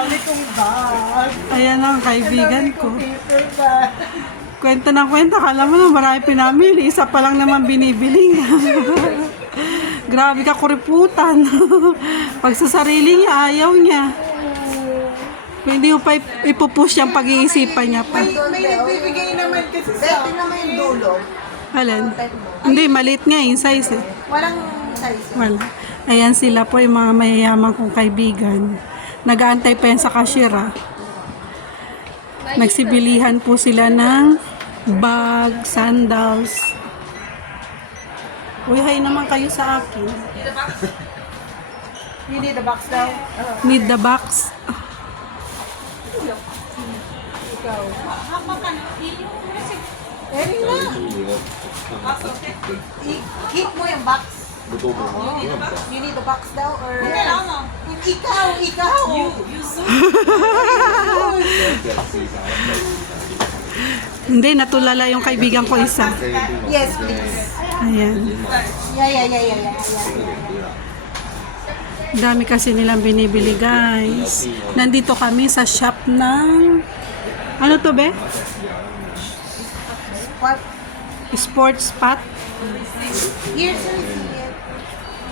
dami kong bag. Ayan ang kaibigan Ang dami ko. kong paper bag. Kwenta ng kwenta, kala mo na marami pinamili. Isa pa lang naman binibili niya. Grabe ka kuriputan. Pag sa sarili niya, ayaw niya. Hindi mo pa ipupush yung pag-iisipan niya pa. May nagbibigay naman kasi sa akin. naman yung dulo. Alin? Hindi, maliit nga yung size eh. Walang size. Wala. Ayan sila po yung mga mayayaman kong kaibigan. Nag-aantay pa yan sa cashier ah. Nagsibilihan po sila ng bag, sandals. Uy, hi naman kayo sa akin. You need the box daw? Need the box. Ikaw. Eri na. Hit mo yung box. You need the box daw? Or... Ikaw. Hindi, natulala yung kaibigan ko isa. Yes, please. Ayan. Yeah. Dami kasi nilang binibili, guys. Nandito kami sa shop ng... Ano to, be? What? Sports Spot. Here's the receipt.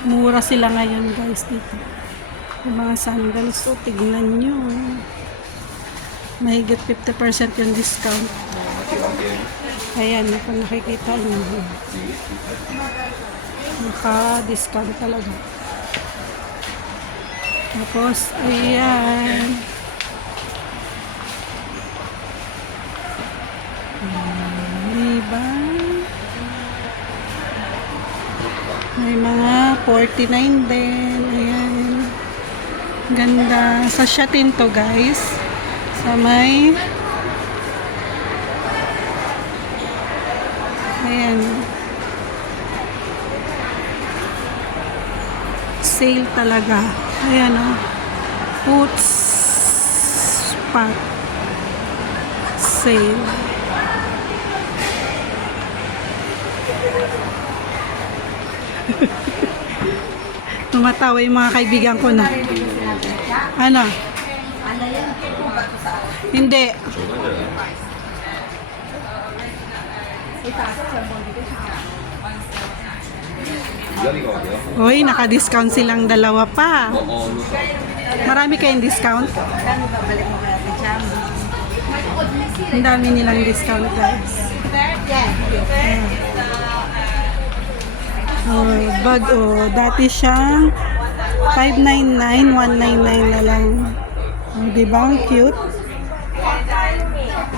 Mura sila ngayon, guys, dito. Yung mga sandals, so tignan nyo. Mahigit 50% yung discount. Ayan, kung nakikita nyo. Naka-discount talaga. Tapos, ayan. Diba? May mga 49 din. Ayan. Ganda. Sa Shatin to, guys. Sa may... Ayan. Sale talaga. Ayan o. Boots Spot. Sale. Tumatawa yung mga kaibigan ko na. Ano? Hindi. Uy, naka-discount silang dalawa pa. Marami kayong discount? Ang dami nilang discount, guys. Oh, bag, oh. Dati siyang 599, 199 na lang. Oh, diba? Ang cute.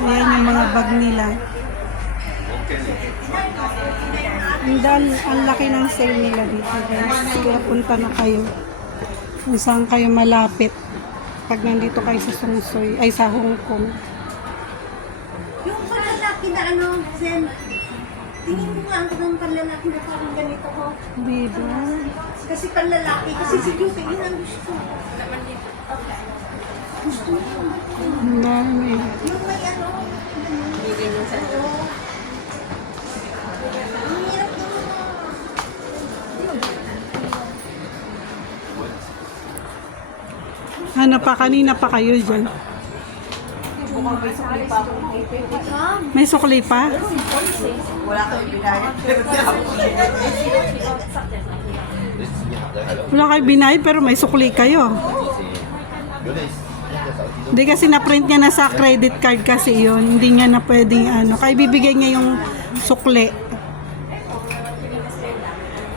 Ayan yung mga bag nila. Ang laki ng sale nila dito, guys. Kaya punta na kayo. Kung saan kayo malapit. Pag nandito kayo sa Songsoy, ay sa Hong Kong. Yung panlalaki na ano, Zen, tingin mo nga ang panlalaki na parang ganito ko. Diba? Kasi panlalaki, kasi si Cupid, yun ang gusto. Gusto mo. Ang dami. Yung may ano, ang hirap naman Ano pa, kanina pa kayo dyan? May sukli pa? Wala kang binayad. Wala kayo binayad pero may sukli kayo. Hindi kasi na-print niya na sa credit card kasi yun. Hindi niya na pwedeng ano. Kaya bibigay niya yung sukli.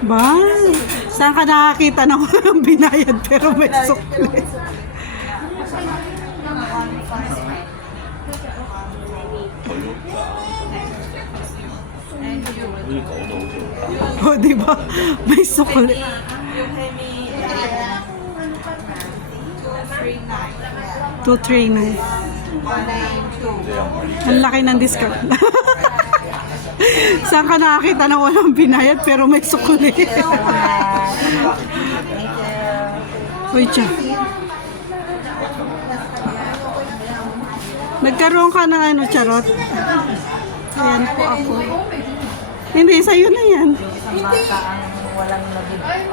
Ba? Saan ka nakakita ng walang binayad pero may sukli? O, diba? May sukli. 239. Ang laki ng discount. Saan ka nakakita ng walang binayad pero may sukli? Uy, tiya. Nagkaroon ka ng ano, charot? Ayan po ako. Hindi, sa'yo na yan. Isang bata ang walang nabibigay.